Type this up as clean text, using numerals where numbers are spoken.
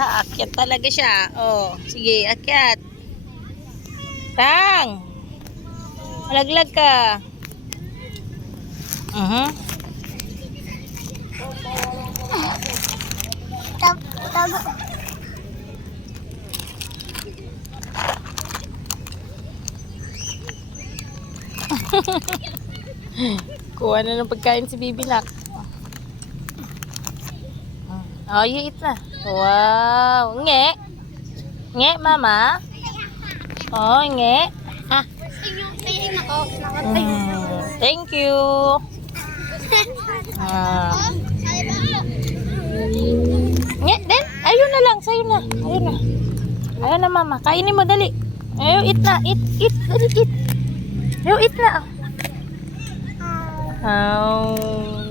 Aakyat talaga siya. Oh, sige, akyat. Tang! Malaglag ka. Kuha na ng pagkain si Bibi Nak. Oh, you eat na. Wow. Nge. Nge, mama. Oh, nge. Ah. Thank you. Nge, din. Ayun na lang. Sa'yo na. Ayun na. Ayun na, mama. Kainin mo, dali. Ayun, eat na. Eat. Eat. Dali, eat. Ayun, eat na. Oh.